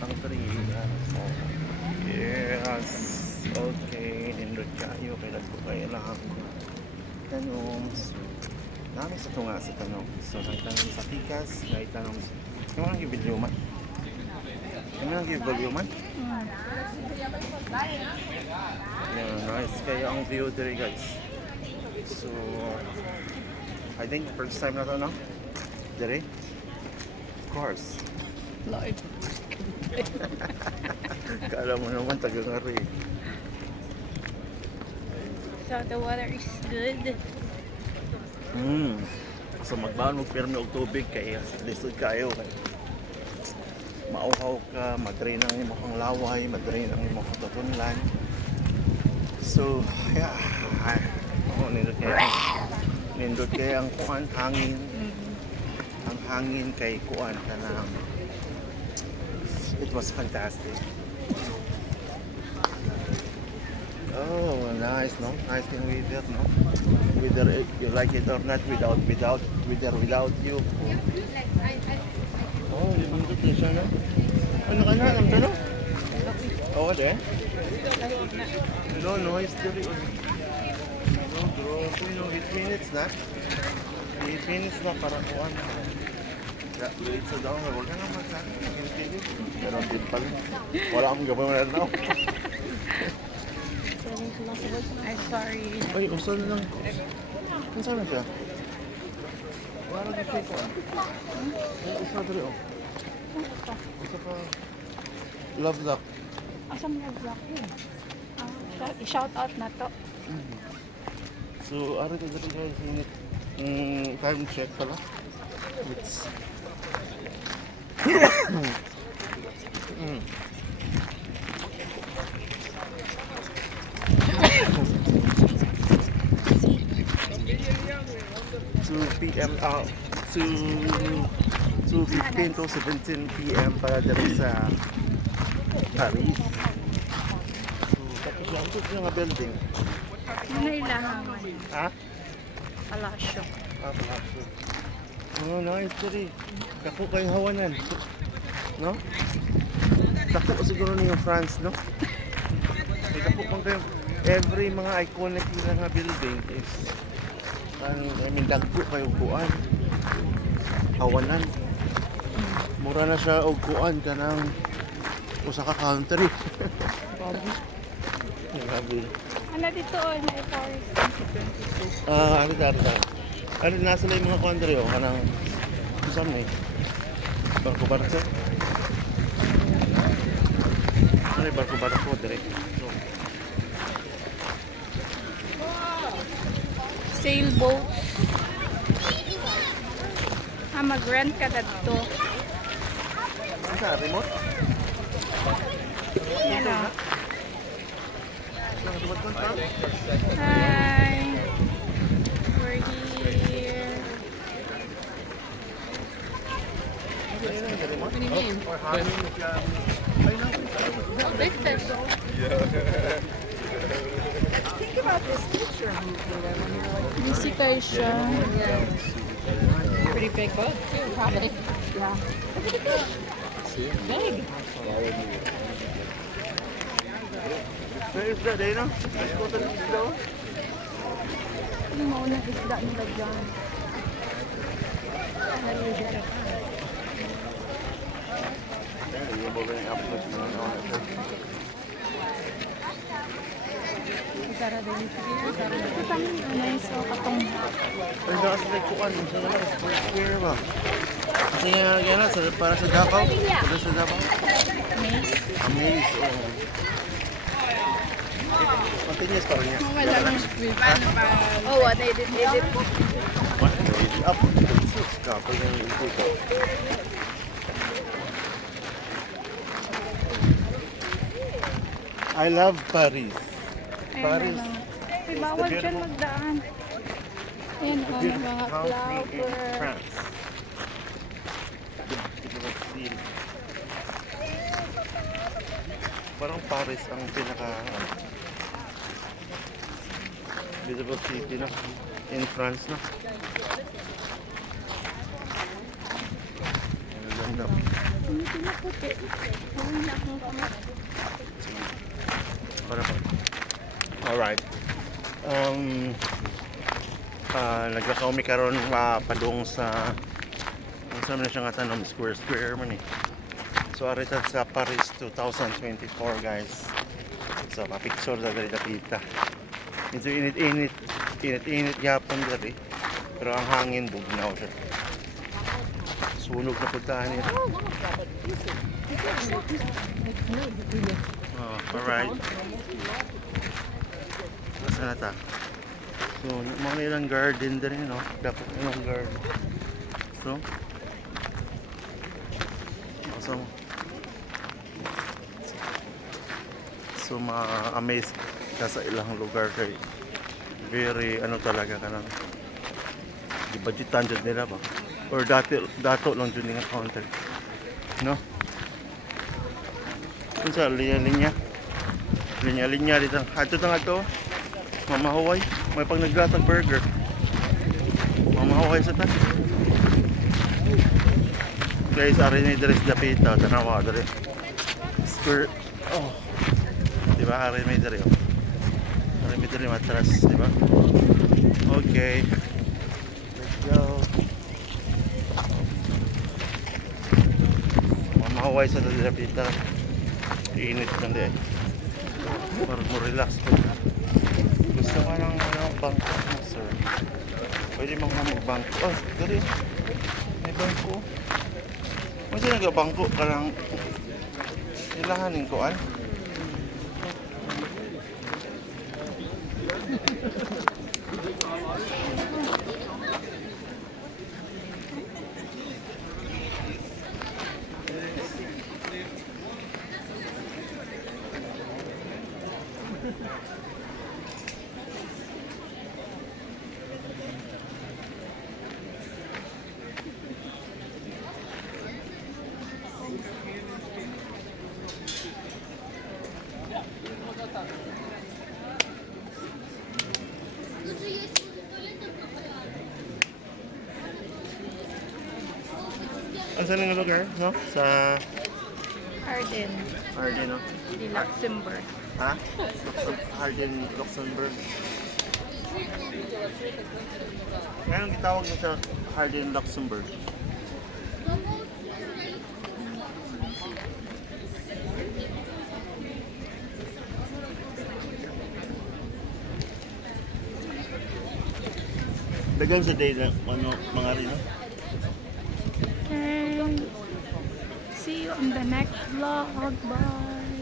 Ang 3. Yes. Okay. Nindot kayo. Kailan ko kayo lang. Tanong. Nami sa tunga sa tanong. So, nagtanong sa Pikas. Nagtanong sa... Yung mga video man? Yung mga video man? Yeah, nice. Kaya ang view there guys. So, I think first time na to, no? Dire? Of course. Lord. Kala mo naman taga-ngari. So the water is good. So magbaon magpirmi og tubig kay lisod kayo kay mauhaw ka, madrain ang imong laway, madrain ang imong tutunlan. So, yeah. Nindot kaya ang kuan hangin. Ang hangin kay kuan kanang it was fantastic. Oh, nice, no? Nice yung weather, no? Whether you like it or not, without you. Oh, nindot na siya, no? Ano ka na? Ang tanong? Oh, there? No, it's very good. No, bro. 8 minutes na. 8 minutes na para kuhan. Wait sa down. Huwag ka naman sa akin. Pero din pala. Wala akong gabay mo na now. I'm sorry. Ay, usan na lang. Usan na siya? Wala na siya ko. Usan na rin, oh. Usan pa. Love Duck. Asam na vlog yun? I-shout out na to. So, ari ko dito guys, time check pala. It's 2 p.m. 2:15 to 17 p.m. para dito sa Paris. So, tapos lang ito yung building. Ano ilahangan? Ha? Palasyo. Palasyo. Oh, nice diri. Dako kayong hawanan. No? Dako siguro niyo France, no? Dako pang kayo every mga iconic nga building is dagko kayo kuan. Hawanan. Mura na siya og kuan kanang usa ka country. Grabe. Ano dito na i-forest? Ano dito? Ano nasa lang yung mga country oh, kanang saan eh? Barko-barko. Ano yung barko-barko direct? So, Sailboat. Mag-rent ka dito. ano sa remote? Yan o. Saan ka tumatun ka? Hi. We're here. Ano yung remote? What do you mean? Or hangin siya? Ay, no. Business. Think about this picture. Busy kayo siya. Pretty big boat too, probably. Yeah. Big. Where is that, eh, no? Let's go to the isla. Yung maunang isda nila dyan. Yung mga yung upload mo na Nice o katong. Ay, dakas na kuan. Sa naman, sports fair ba? Kasi nga gana, para sa Davao. Para sa Davao. Maze. Amaze, oh. Continuous pa rin niya. Wala lang street. Oh, what they did. What? Up. Kapag yung ikot ko. I love Paris. Paris. Ay, bawal dyan magdaan. Ayan o, may mga Country in flower. France. Beautiful city. Parang Paris ang pinaka beautiful city no in France no. Ang ganda na puti. Uwi na akong kamay. Para po. Alright. Nagkakaumi karon padung sa ang sa na siya nga tanong square man eh. So aritan sa Paris 2024 guys. So pa-picture na gali dapita. Medyo init yapon dali. Pero ang hangin bugnaw siya. Sunog na puntahan niya. Oh, alright. Nasa na ta? So, mga ilang garden din no? Dapat ilang garden. So ma-amaze ka sa ilang lugar kay very ano talaga kanang budgetan jud nila ba or dato lang jud nga counter no unsa linya dito ato mamahuway may pag naglatag burger mamahuway sa ta guys ari ni Dres Dapita tanawa dere square oh diba ari may dere matras diba okay let's go mamahuway sa Dapita init lang di para mo relax po gusto ka ng bangko mo sir pwede mong magbangko oh dere may bangko Masa nagabangko ka lang ilahanin ko an? Ang saan nga lugar, no? Sa Arden. Arden, no? Di Luxembourg. Ha? Arden, Luxembourg. Ngayon gitawag niya sa Arden, Luxembourg. Dagang sa day na ano, mga rin, no? And see you on the next vlog. Bye.